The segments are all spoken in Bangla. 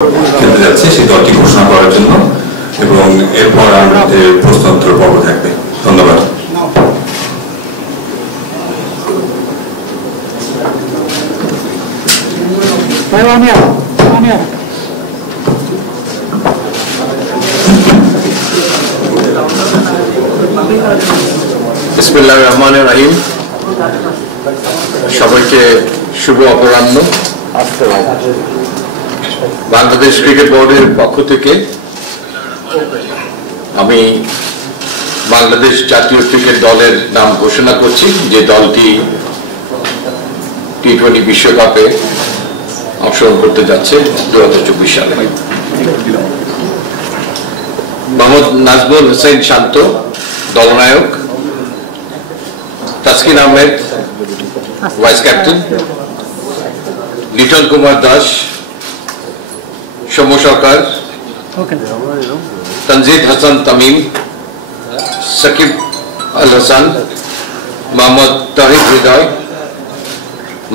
খেলতে যাচ্ছে সেই দলটি ঘোষণা করার জন্য এবং এরপর আমাদের প্রশ্নোত্তর পর্ব থাকবে। ধন্যবাদ। বিসমিল্লাহির রহমানির রহিম। সবাইকে শুভ অপরাহ্ন। বাংলাদেশ ক্রিকেট বোর্ডের পক্ষ থেকে আমি বাংলাদেশ জাতীয় ক্রিকেট দলের নাম ঘোষণা করছি, যে দলটি টি-20 বিশ্বকাপে অংশগ্রহণ করতে যাচ্ছে 2024 সালে। মোহাম্মদ নাজমুল হোসেন শান্ত দলনায়ক, তাসকিন আহমেদ ভাইস ক্যাপ্টেন, লিটন কুমার দাস, সৌম্য সরকার, তনজিদ হাসান তামিম, সাকিব আল হাসান, মোহাম্মদ তাহিদ হৃদয়,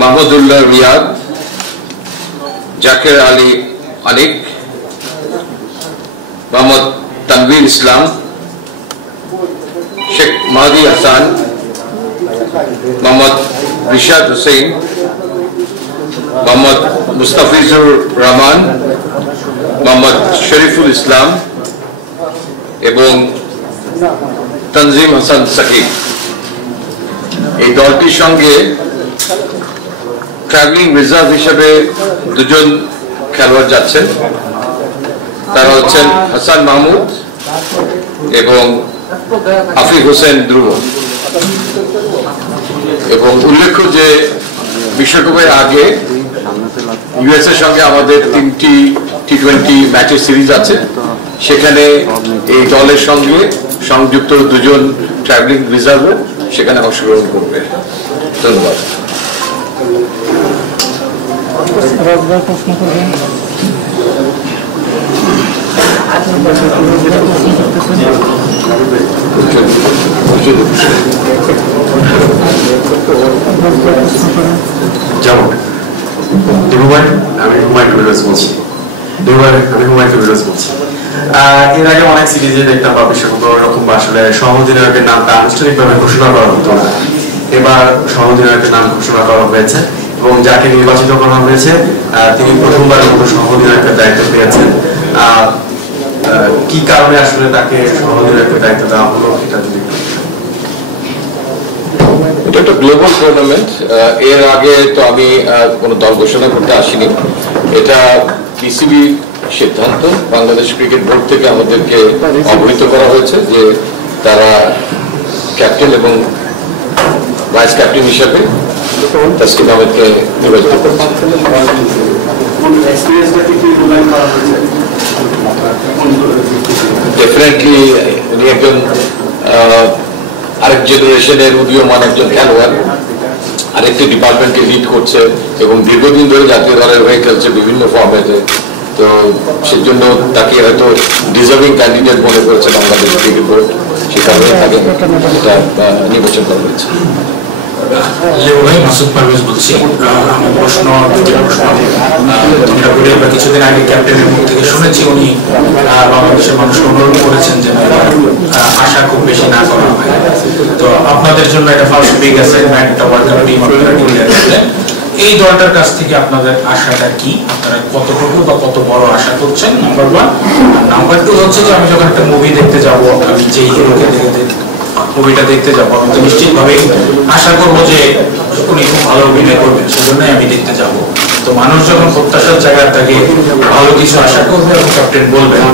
মাহমুদুল্লাহ রিয়াদ, জাকির আলী আনিক, মোহাম্মদ তানভীর ইসলাম, শেখ মাহদি হাসান, মোহাম্মদ রিশাদ হুসেন, মোহাম্মদ মুস্তাফিজুর রহমান, মোহাম্মদ শরীফুল ইসলাম এবং তনজিম হাসান সাকিব। এই দলটির সঙ্গে ট্রাভেলিং রিজার্ভ হিসেবে দুজন খেলোয়াড় যাচ্ছেন, তারা হচ্ছেন হাসান মাহমুদ এবং আফিফ হোসেন ধ্রুব। এবং উল্লেখ্য যে বিশ্বকাপের আগে ইউএস এর সঙ্গে আমাদের 3টি টি-20 ম্যাচের সিরিজ আছে, সেখানে এই দলের সঙ্গে সংযুক্ত দুজন ট্রাভেলিং রিজার্ভ সেখানে অংশগ্রহণ করবে। ধন্যবাদ। যেমন আমি হুমায়ুন কবির বলছি। এর আগে অনেক সিরিজে দেখতাম বা বিশ্বকাপ রকম আসলে সহ-অধিনায়কের নামটা আনুষ্ঠানিকভাবে ঘোষণা করা হতো না। এবার সহ-অধিনায়কের নাম ঘোষণা করা হয়েছে এবং যাকে নির্বাচিত করা হয়েছে তিনি প্রথমবারের মতো সহ-অধিনায়কের দায়িত্ব পেয়েছেন। কি কারণে আসলে তাকে সহ-অধিনায়কের দায়িত্ব দেওয়া হলো, এটা যদি এটা একটা গ্লোবাল টুর্নামেন্ট। এর আগে তো আমি কোনো দল ঘোষণা করতে আসিনি, এটা পিসিবি সিদ্ধান্ত। বাংলাদেশ ক্রিকেট বোর্ড থেকে আমাদেরকে অবহিত করা হয়েছে যে তারা ক্যাপ্টেন এবং ভাইস ক্যাপ্টেন হিসাবে তাসকিন আহমেদকে নির্বাচিত করছে। ডেফিনেটলি উনি একজন আরেক জেনারেশনের উদীয়মান একজন খেলোয়াড়, আরেকটি ডিপার্টমেন্টকে লিড করছে এবং দীর্ঘদিন ধরে জাতীয় দলের হয়ে খেলছে বিভিন্ন ফর্মেটে। তো সেজন্য তাকে হয়তো ডিজার্ভিং ক্যান্ডিডেট মনে করেছে বাংলাদেশ ক্রিকেট বোর্ড, সে কারণে তাকে এটা নির্বাচন করা হয়েছে। আমরা কিছুদিন আগে ক্যাপ্টেনের মুখ থেকে শুনেছি উনি বাংলাদেশের মানুষকে অনুরোধ করেছেন যে আশা খুব বেশি না করা হয়। তো আপনাদের জন্য একটা ফার্স্ট বিগ অ্যাসাইনমেন্ট, একটা ওয়ার্ল্ড কাপ টিম আপনারা এই দলটার কাছ থেকে আপনাদের আশাটা কি, আপনারা কতটুকু বা কত বড় আশা করছেন, নাম্বার 1। নাম্বার 2 হচ্ছে যে আমি যখন একটা মুভি দেখতে যাবো, আমি যে হিরোকে মুভিটা দেখতে যাবো, আমি তো নিশ্চিতভাবে আশা করবো যে উনি খুব ভালো অভিনয় করবেন, সেজন্যই আমি দেখতে যাব। তো মানুষ যখন প্রত্যাশার জায়গায় তাকে ভালো কিছু আশা করবে এবং ক্যাপ্টেন বলবেন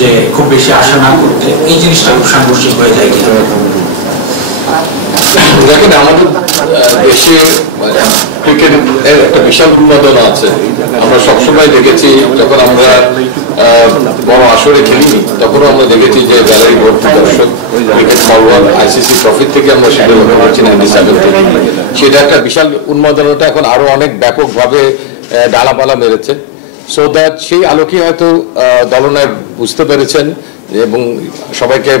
যে খুব বেশি আশা না করতে, এই জিনিসটা খুব সাংঘর্ষিক হয়ে যায় কিনা? দেখেন, আমাদের দেশে ক্রিকেটের একটা বিশাল উন্মাদনা আছে। আমরা সবসময় দেখেছি, যখন আমরা বড় আসরে খেলিনি তখনও আমরা দেখেছি যে গ্যালারি ভর্তি দর্শক, ক্রিকেট ফরওয়ার্ড আইসিসি ট্রফি থেকে আমরা সেটা লক্ষ্য করছি 97 থেকে। সেটা একটা বিশাল উন্মাদনাটা এখন আরো অনেক ব্যাপকভাবে ডালাপালা মেরেছে। সো দ্যাট সেই আলোকে হয়তো দলনায়ক বুঝতে পেরেছেন এবং সবাইকে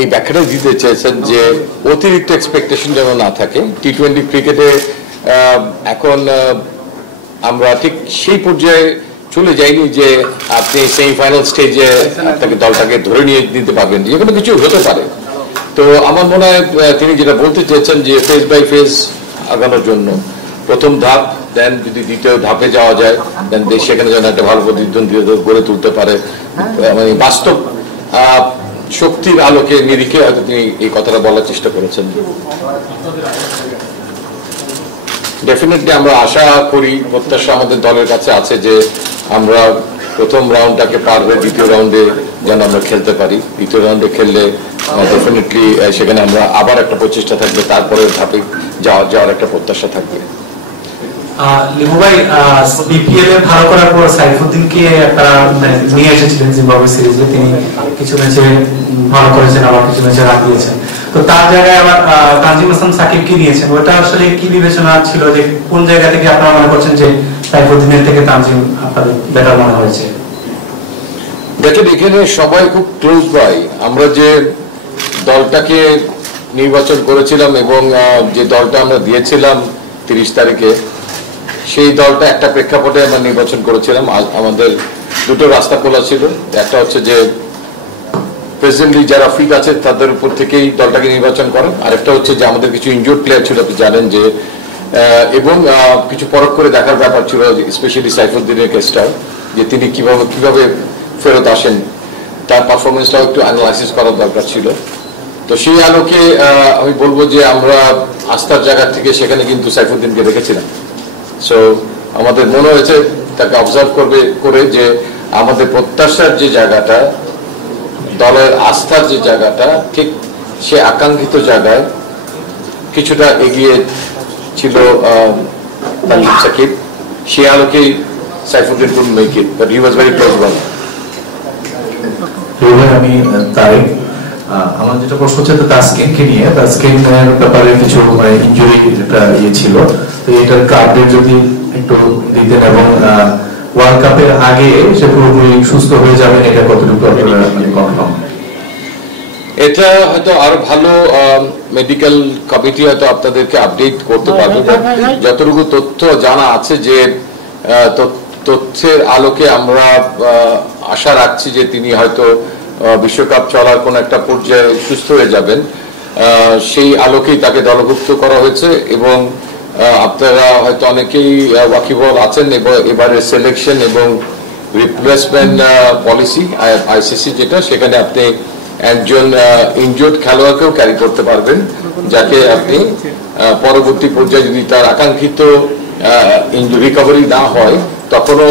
এই ব্যাখ্যাটা দিতে চেয়েছেন যে অতিরিক্ত এক্সপেকটেশন যেন না থাকে। টি-20 ক্রিকেটে এখন আমরা ঠিক সেই পর্যায়ে চলে যায়নি যে আপনি সেমিফাইনাল স্টেজে আপনাকে দলটাকে ধরে নিয়ে নিতে পারবেন, যে কোনো কিছু হতে পারে। তো আমার মনে হয় তিনি যেটা বলতে চেয়েছেন যে ফেজ বাই ফেজ আগানোর জন্য প্রথম ধাপ, দেন যদি দ্বিতীয় ধাপে যাওয়া যায়, দেন দেশ সেখানে যেন একটা ভালো প্রতিদ্বন্দ্বিতা গড়ে তুলতে পারে, মানে বাস্তব শক্তির আলোকে নিরিখে হয়তো তিনি এই কথাটা বলার চেষ্টা করেছেন। ডেফিনেটলি আমরা আশা করি, প্রত্যাশা আমাদের দলের কাছে আছে যে আমরা প্রথম রাউন্ডটাকে পার হয়ে দ্বিতীয় রাউন্ডে যেন আমরা খেলতে পারি। দ্বিতীয় রাউন্ডে খেললে ডেফিনেটলি সেখানে আমরা আবার একটা প্রচেষ্টা থাকবে, তারপরে ধাপে যাওয়ার একটা প্রত্যাশা থাকবে। লিমু ভাই, বিপিএল এ ভালো করার পর সাইফুদ্দিনকে আপনারা নিয়ে এসেছিলেন জিম্বাবুয়ে সিরিজে, তিনি কিছু ম্যাচে ভালো করেছেন, আবার কিছু ম্যাচে রান দিয়েছেন। তো তার জায়গায় আবার তানজিম হাসান সাকিবকে নিয়েছেন, ওটা আসলে কি বিবেচনা ছিল, যে কোন জায়গা থেকে আপনারা মনে করছেন যে সাইফুদ্দিনের থেকে তানজিম আপনাদের বেটার মনে হয়েছে? দেখেন, এখানে সবাই খুব ক্লোজ বাই। আমরা যে দলটাকে নির্বাচন করেছিলাম এবং যে দলটা আমরা দিয়েছিলাম 30 তারিখে, সেই দলটা একটা প্রেক্ষাপটে আমরা নির্বাচন করেছিলাম। আমাদের দুটো রাস্তা খোলা ছিল, একটা হচ্ছে যে প্রেজেন্টলি যারা ফিট আছে তাদের উপর থেকেই দলটাকে নির্বাচন করেন, আরেকটা হচ্ছে যে আমাদের কিছু ইনজুর্ড প্লেয়ার ছিল, আপনি জানেন যে, এবং কিছু পরখ করে দেখার ব্যাপার ছিল, স্পেশালি সাইফুদ্দিনের কেসটা, যে তিনি কিভাবে ফেরত আসেন, তার পারফরমেন্সটাও একটু অ্যানালাইসিস করার দরকার ছিল। তো সেই আলোকে আমি বলবো যে আমরা আস্থার জায়গা থেকে সেখানে কিন্তু সাইফুদ্দিনকে রেখেছিলাম। সো আমাদের মনে হয়েছে তাকে অবজার্ভ করে যে আমাদের প্রত্যাশার যে জায়গাটা, দলের আস্থার যে জায়গাটা, ঠিক সে আকাঙ্ক্ষিত জায়গায় কিছুটা এগিয়ে ছিল তানজিম সাকিব। সে আলোকেই Saifuddin could make it, but he was very close by. আমি তারিক, আমার যেটা প্রশ্ন হচ্ছে তাসকিনকে নিয়ে, তাসকিনের ব্যাপারে কিছু ইনজুরি একটা ইয়ে ছিল, তো এটার আপডেট যদি একটু দিতেন, এবং ওয়ার্ল্ড কাপের আগে সে পুরোপুরি সুস্থ হয়ে যাবেন, এটা কতটুকু আপনারা কনফার্ম? এটা হয়তো আরো ভালো মেডিকেল কমিটি হয়তো আপনাদেরকে আপডেট করতে পারবে। যতটুকু তথ্য জানা আছে যে তথ্যের আলোকে আমরা আশা রাখছি যে তিনি হয়তো বিশ্বকাপ চলার কোন একটা পর্যায়ে সুস্থ হয়ে যাবেন, সেই আলোকেই তাকে দলভুক্ত করা হয়েছে। এবং আপনারা হয়তো অনেকেই ওয়াকিবহাল আছেন এবারের সিলেকশন এবং রিপ্লেসমেন্ট পলিসি আইসিসি যেটা, সেখানে আপনি একজন ইনজুর্ড খেলোয়াড়কেও ক্যারি করতে পারবেন, যাকে আপনি পরবর্তী পর্যায়ে যদি তার আকাঙ্ক্ষিত রিকভারি না হয় তখনও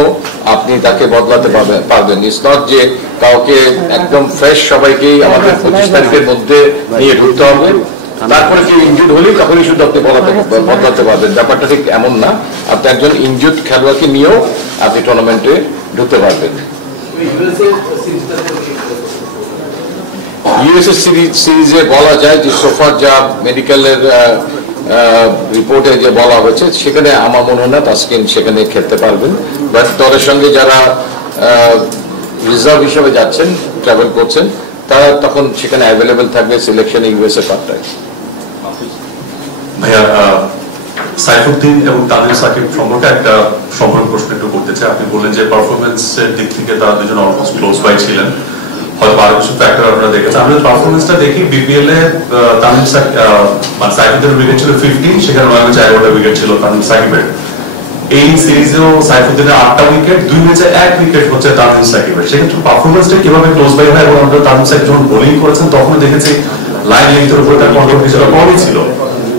আপনি তাকে বদলাতে পারবেন। ইটস নট যে কাউকে একদম ফ্রেশ সবাইকেই আমাদের 25 তারিখের মধ্যে নিয়ে ঢুকতে হবে, তারপরে কেউ ইনজুর্ড হলেই তখনই শুধু আপনি বদলাতে পারবেন, ব্যাপারটা ঠিক এমন না। আপনি একজন ইনজুর্ড খেলোয়াড়কে নিয়েও আপনি টুর্নামেন্টে ঢুকতে পারবেন। ইউএসএ সিরিজে বলা যায় যে সোফার যা মেডিকেলের রিপোর্টে যে বলা হয়েছে, সেখানে আমার মনে হয় না তাসকিন সেখানে খেলতে পারবেন, বাট দলের সঙ্গে যারা রিজার্ভ হিসেবে যাচ্ছেন, ট্রাভেল করছেন, তারা তখন সেখানে অ্যাভেলেবেল থাকবে সিলেকশনে ইউএসএ পার্টটায়। ভাইয়া, সাইফুদ্দিন এবং তানজিম সাকিব সম্পর্কে একটা সম্পর্ক প্রশ্ন একটু করতে চাই। আপনি বললেন যে পারফরমেন্সের দিক থেকে তারা দুজন অলমোস্ট ক্লোজ বাই ছিলেন, হয়তো আরো কিছু ফ্যাক্টর আপনারা দেখেছেন। আমরা পারফরমেন্সটা দেখি, বিপিএল এ তানজিম মানে সাইফুদ্দিনের উইকেট ছিল 15, সেখানে 9 ম্যাচে 11টা উইকেট ছিল তানজিম সাকিবের। এই সিরিজেও সাইফুদ্দিনের 8টা উইকেট, 2 ম্যাচে 1 উইকেট হচ্ছে তানজিম সাকিবের। সেক্ষেত্রে পারফরমেন্সটা কিভাবে ক্লোজ বাই হয়, এবং আমরা তানজিম সাকিব যখন বোলিং করেছেন তখন দেখেছি লাইন লেন্থের উপর তার কন্ট্রোল কিছুটা কমই ছিল।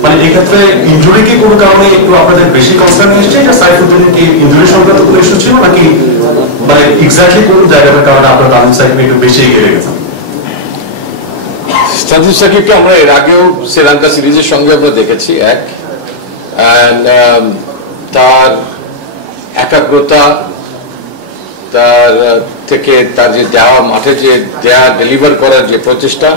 মানে এক্ষেত্রে ইনজুরি কি কোনো কারণে একটু আপনাদের বেশি কনসার্ন এসেছে, এটা সাইফুদ্দিনের কি ইনজুরি সংক্রান্ত কোনো ইস্যু ছিল, নাকি মানে এক্স্যাক্টলি কোন জায়গাটার কারণে আপনার তানজিম সাকিব একটু বেশি এগিয়ে রেখেছেন? তানজিম সাকিবকে আমরা এর আগেও শ্রীলঙ্কা সিরিজের সঙ্গে আমরা দেখেছি তার একাগ্রতা, তার থেকে তার যে দেওয়া মাঠে যে ডেলিভার করার যে প্রচেষ্টা,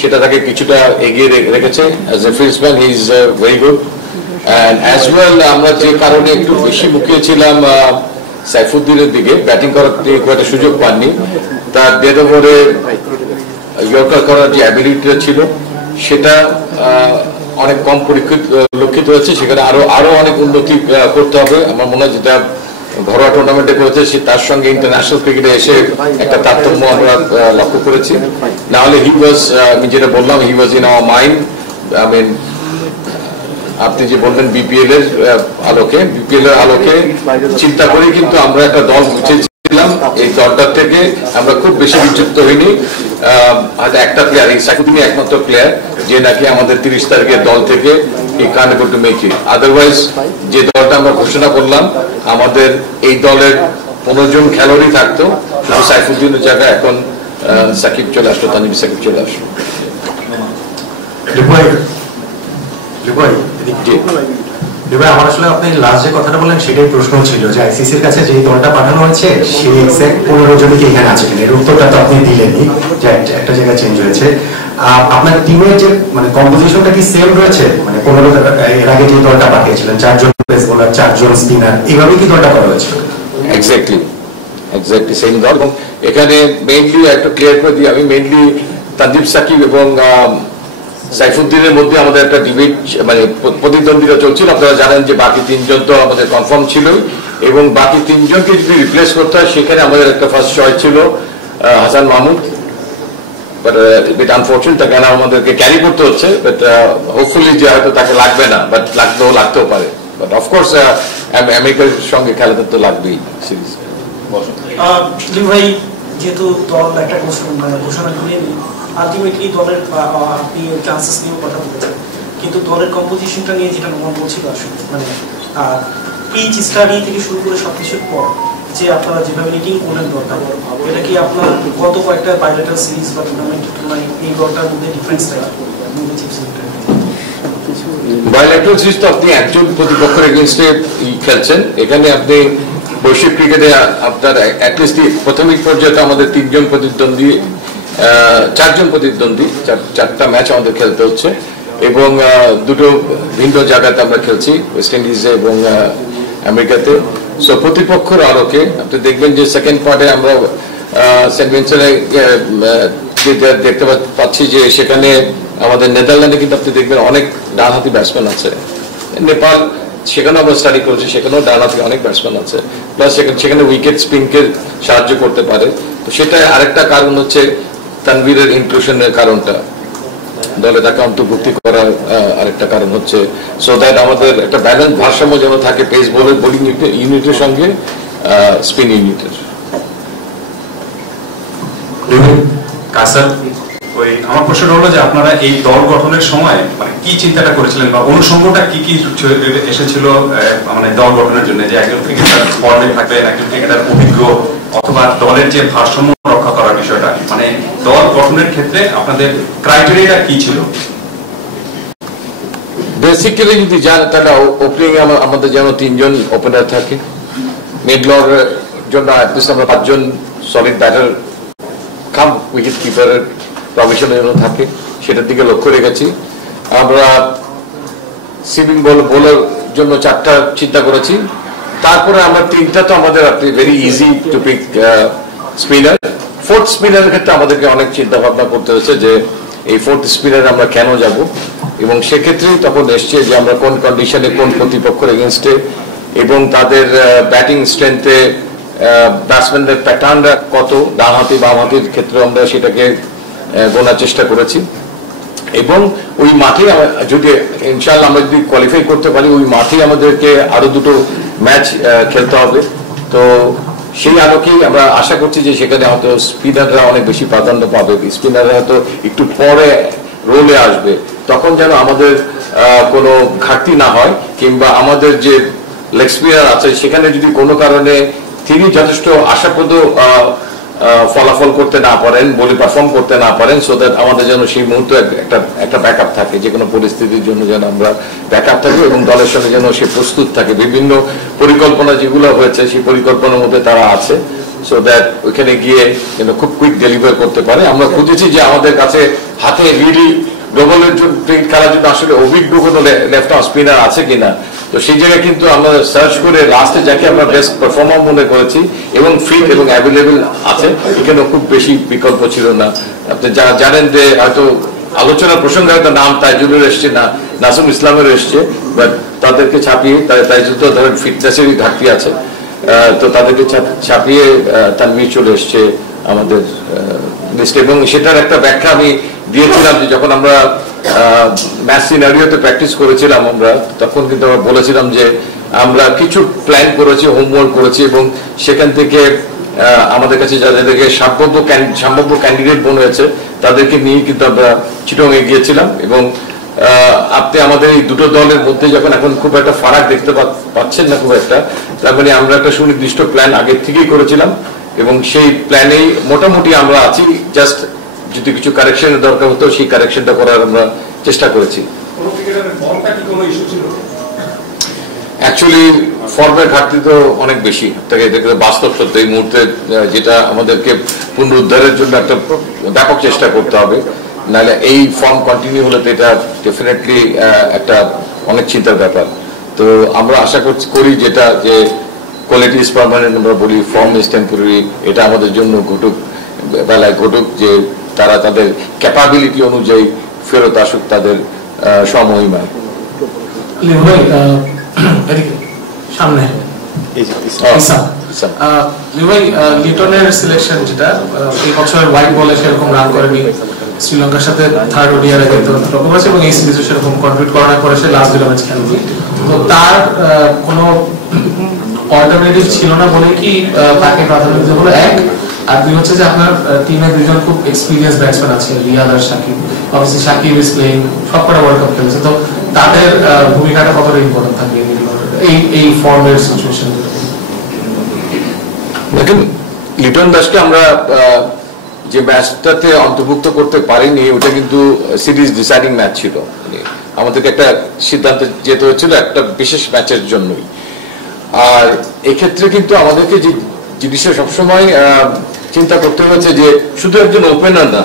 সেটা তাকে কিছুটা এগিয়ে রেখেছে। As a ফিল্ডসম্যান he is very good, and as well আমরা যে কারণে একটু বেশি মুখিয়েছিলাম সাইফুদ্দিনের দিকে, ব্যাটিং করার খুব একটা সুযোগ পাননি, তার ডেড ওভারে ইয়র্কার করার যে অ্যাবিলিটিটা ছিল সেটা অনেক কম পরীক্ষিত লক্ষিত হয়েছে। সেখানে আরো অনেক উন্নতি করতে হবে। আমার মনে হয় যেটা ঘরোয়া টুর্নামেন্টে করেছে, তার সঙ্গে ইন্টারন্যাশনাল ক্রিকেটে এসে একটা তারতম্য আমরা লক্ষ্য করেছি। না হলে হি ওয়াজ, আমি যেটা বললাম, he was in our mind. I mean আপনি যে বললেন বিপিএল এর আলোকে, বিপিএল এর আলোকে চিন্তা করে কিন্তু আমরা একটা দল গুছিয়েছিলাম। এই দলটার থেকে আমরা খুব বেশি বিচ্যুত হইনি। হয়তো একটা প্লেয়ার, এই সাইফুদ্দিনই একমাত্র প্লেয়ার যে নাকি আমাদের 30 তারিখের দল থেকে এই কান able to make it. Otherwise যে দলটা আমরা ঘোষণা করলাম, আমাদের এই দলের 15 জন খেলোয়াড়ই থাকতো, শুধু সাইফুদ্দিনের জায়গায় এখন সাকিব চলে আসলো, তানজিম সাকিব চলে আসলো। আমার আসলে আপনি লাস্ট যে কথাটা বললেন সেটাই প্রশ্ন ছিল যে আইসিসির কাছে যে দলটা পাঠানো হয়েছে সেই এক্সাক্ট 15 জন কি এখানে আছে কিনা, এর উত্তরটা তো আপনি দিলেনই যে একটা জায়গায় চেঞ্জ হয়েছে। আপনার টিমের যে মানে কম্পোজিশনটা কি সেম রয়েছে, মানে 15 এর আগে যে দলটা পাঠিয়েছিলেন 4 জন পেস বোলার 4 জন স্পিনার, এইভাবেই কি দলটা করা হয়েছিল? এক্স্যাক্টলি সেম দল। এবং এখানে মেইনলি একটা ক্লিয়ার করে দিই আমি, মেইনলি তানজিম সাকিব এবং সাইফুদ্দিনের মধ্যে আমাদের একটা ডিবেট মানে প্রতিদ্বন্দ্বিতা চলছিল। আপনারা জানেন যে বাকি 3 জন তো আমাদের কনফার্ম ছিল, এবং বাকি 3 জনকে যদি রিপ্লেস করতে হয় সেখানে আমাদের একটা ফার্স্ট চয়েস ছিল Hasan Mahmud. But bit unfortunate, তাকে আমাদেরকে ক্যারি করতে হচ্ছে। বাট হোপফুলি যে হয়তো তাকে লাগবে না, বাট লাগতেও পারে। বাট অফকোর্স আমেরিকার সঙ্গে খেলাতে তো লাগবেই সিরিজ। ভাই যেহেতু দল একটা ঘোষণা করে আলটিমেটলি দলের আপনি চান্সেস নিয়েও কথা বলেছেন, কিন্তু দলের কম্পোজিশনটা নিয়ে যেটা মন বলছিল আসলে মানে পিচ স্টাডি থেকে শুরু করে সবকিছুর পর যে আপনারা যেভাবে মিটিং করলেন দলটা, এটা কি আপনার গত কয়েকটা বাইলেটারাল সিরিজ বা টুর্নামেন্টের তুলনায় এই দলটার মধ্যে ডিফারেন্স থাকে? বাইলেটারাল সিরিজ তো আপনি একজন প্রতিপক্ষের এগেইনস্টে খেলছেন, এখানে আপনি বৈশ্বিক ক্রিকেটে আপনার অ্যাটলিস্ট প্রাথমিক পর্যায়ে আমাদের 3 জন প্রতিদ্বন্দ্বী, 4 জন প্রতিদ্বন্দ্বী, 4টা ম্যাচ আমাদের খেলতে হচ্ছে, এবং 2টো ভিন্ন জায়গাতে আমরা খেলছি, ওয়েস্ট ইন্ডিজে এবং আমেরিকাতে। সো প্রতিপক্ষের আলোকে আপনি দেখবেন যে সেকেন্ড পার্টে আমরা সেন্ট ভিনসেন্টে দেখতে পাচ্ছি যে সেখানে আমাদের নেদারল্যান্ডে কিন্তু আপনি দেখবেন অনেক ডানহাতি ব্যাটসম্যান আছে। নেপাল সেখানেও আমরা স্টাডি করেছি, সেখানেও ডানহাতি অনেক ব্যাটসম্যান আছে, প্লাস সেখানে উইকেট স্পিনকে সাহায্য করতে পারে। তো সেটা আরেকটা কারণ হচ্ছে তানভীরের ইনক্লুশনের কারণটা, দলে তাকে অন্তর্ভুক্তি করার আরেকটা কারণ হচ্ছে সো দ্যাট আমাদের একটা ব্যালেন্স ভারসাম্য যেন থাকে পেস বলের বোলিং ইউনিটের সঙ্গে স্পিন ইউনিটের। আমার প্রশ্ন হলো যে আপনারা এই দল গঠনের সময় মানে কি চিন্তাটা করেছিলেন বা অনুষঙ্গটা কি এসেছিল মানে দল গঠনের জন্য, যে একজন ক্রিকেটার ফর্মে থাকবেন, একজন ক্রিকেটার অভিজ্ঞ, অথবা দলের যে ভারসাম্য রক্ষা করার বিষয়টা, মানে দল গঠনের ক্ষেত্রে আপনাদের ক্রাইটেরিয়াটা কি ছিল? বেসিক্যালি যদি জানেন তাহলে ওপেনিং আমাদের যেন 3 জন ওপেনার থাকে, মিডলর জন্য অ্যাটলিস্ট আমরা 5 জন সলিড ব্যাটার কাম উইকেট কিপারের প্রভিশনের জন্য থাকে, সেটার দিকে লক্ষ্য রেখেছি। আমরা সিমিং বোলার জন্য 4টা চিন্তা করেছি, তারপরে আমরা 3টা তো আমাদের very easy to pick spinner. 4th স্পিনারের ক্ষেত্রে আমাদেরকে অনেক চিন্তা ভাবনা করতে হয়েছে যে এই 4th স্পিনার আমরা কেন যাব, এবং সেক্ষেত্রেই তখন এসছে যে আমরা কোন কন্ডিশনে কোন প্রতিপক্ষের এগেনস্টে এবং তাদের ব্যাটিং স্ট্রেংথে ব্যাটসম্যানদের প্যাটার্নরা কত, ডানহাতি বামহাতির ক্ষেত্রে আমরা সেটাকে গোনার চেষ্টা করেছি। এবং ওই মাঠে যদি ইনশাআল্লাহ আমরা যদি কোয়ালিফাই করতে পারি, ওই মাঠে আমাদেরকে আরো 2টো ম্যাচ খেলতে হবে। তো সেই আলোকেই আমরা আশা করছি যে সেখানে হয়তো স্পিনাররা অনেক বেশি প্রাধান্য পাবে, স্পিনাররা হয়তো একটু পরে রোলে আসবে, তখন যেন আমাদের কোনো ঘাটতি না হয়, কিংবা আমাদের যে লেগ স্পিনার আছে সেখানে যদি কোনো কারণে তিনি যথেষ্ট আশাপ্রদ ফলাফল করতে না পারেন, বলে পারফর্ম করতে না পারেন, সো দ্যাট আমাদের যেন সেই মুহূর্তে একটা ব্যাকআপ থাকে, যে কোনো পরিস্থিতির জন্য যেন আমরা ব্যাকআপ থাকি এবং দলের সঙ্গে যেন সে প্রস্তুত থাকে। বিভিন্ন পরিকল্পনা যেগুলো হয়েছে সেই পরিকল্পনার মধ্যে তারা আছে, সো দ্যাট ওইখানে গিয়ে যেন খুব কুইক ডেলিভার করতে পারে। আমরা খুঁজেছি যে আমাদের কাছে হাতে রিলি ডবলের খেলার জন্য আসলে অভিজ্ঞ কোনো লেফট আর্ম স্পিনার আছে কিনা। তো সেই জায়গায় কিন্তু আমরা সার্চ করে লাস্টে যাকে আমরা বেস্ট পারফর্মার মনে করেছি এবং ফিট এবং অ্যাভেলেবেল আছে, এখানে খুব বেশি বিকল্প ছিল না। আপনি জানেন যে হয়তো আলোচনার প্রসঙ্গে হয়তো নাম তাইজুলের এসছে না, নাসুম ইসলামের এসছে, বাট তাদেরকে ছাপিয়ে তাইজুল তো ধরেন ফিটনেসেরই ঘাটতি আছে। তো তাদেরকে ছাপিয়ে তানভীর চলে এসছে আমাদের লিস্টে, এবং সেটার একটা ব্যাখ্যা আমি দিয়েছিলাম যে যখন আমরা ম্যাচ সিনারিওতে প্র্যাকটিস করেছিলাম আমরা, তখন কিন্তু আমরা বলেছিলাম যে আমরা কিছু প্ল্যান করেছি, হোমওয়ার্ক করেছি, এবং সেখান থেকে আমাদের কাছে যাদেরকে সম্ভাব্য ক্যান্ডিডেট মনে হয়েছে তাদেরকে নিয়ে কিন্তু আমরা চিটংয়ে গিয়েছিলাম। এবং আপনি আমাদের এই দুটো দলের মধ্যে যখন এখন খুব একটা ফারাক দেখতে পাচ্ছেন না খুব একটা, তার মানে আমরা একটা সুনির্দিষ্ট প্ল্যান আগের থেকেই করেছিলাম এবং সেই প্ল্যানেই মোটামুটি আমরা আছি। জাস্ট যদি কিছু কারেকশনের দরকার হতো সেই কারেকশনটা করার আমরা চেষ্টা করেছি। অ্যাকচুয়ালি ফর্মের ঘাটতি তো অনেক বেশি, বাস্তব সত্য। এই মুহূর্তে যেটা আমাদেরকে পুনরুদ্ধারের জন্য একটা ব্যাপক চেষ্টা করতে হবে, নাহলে এই ফর্ম কন্টিনিউ হলে তো এটা ডেফিনেটলি একটা অনেক চিন্তার ব্যাপার। তো আমরা আশা করি যেটা যে কোয়ালিটি ইজ পার্মানেন্ট আমরা বলি, ফর্ম ইজ টেম্পোরারি, এটা আমাদের জন্য বেলায় ঘটুক যে তারা তাদের ক্যাপাবিলিটি অনুযায়ী ফেরত আসুক তাদের স্বমহিমায়। সামনে লিটনের সিলেকশন যেটা এই বছর হোয়াইট বলে সেরকম রান করেনি, শ্রীলঙ্কার সাথে থার্ড ওডিআর রকম আছে এবং এই সিরিজে সেরকম কন্ট্রিবিউট করার পরে সে লাস্ট দুটো ম্যাচ খেলবে। তো তার কোনো অল্টারনেটিভ ছিল না বলে কি তাকে প্রাধান্য দিতে হলো, এক। আর দুই হচ্ছে যে আপনার টিমে দুজন খুব এক্সপিরিয়েন্স ব্যাটসম্যান আছে, রিয়াদ আর Shakib. Obviously Shakib is playing, সবকটা ওয়ার্ল্ড কাপ খেলেছে, তো তাদের ভূমিকাটা কতটা ইম্পর্টেন্ট থাকবে এই ফর্মের সিচুয়েশন? দেখেন, লিটন দাসকে আমরা যে ম্যাচটাতে অন্তর্ভুক্ত করতে পারিনি ওটা কিন্তু সিরিজ ডিসাইডিং ম্যাচ ছিল। আমাদেরকে একটা সিদ্ধান্তে যেতে হচ্ছিল একটা বিশেষ ম্যাচের জন্যই। আর এক্ষেত্রে কিন্তু আমাদেরকে যে জিনিসটা সবসময় চিন্তা করতে হয়েছে যে শুধু একজন ওপেনার না,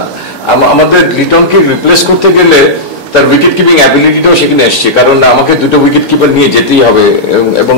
আমাদের লিটনকে রিপ্লেস করতে গেলে তার উইকেট কিপিং অ্যাবিলিটিটাও সেখানে এসছে, কারণ আমাকে দুটো উইকেট কিপার নিয়ে যেতেই হবে এবং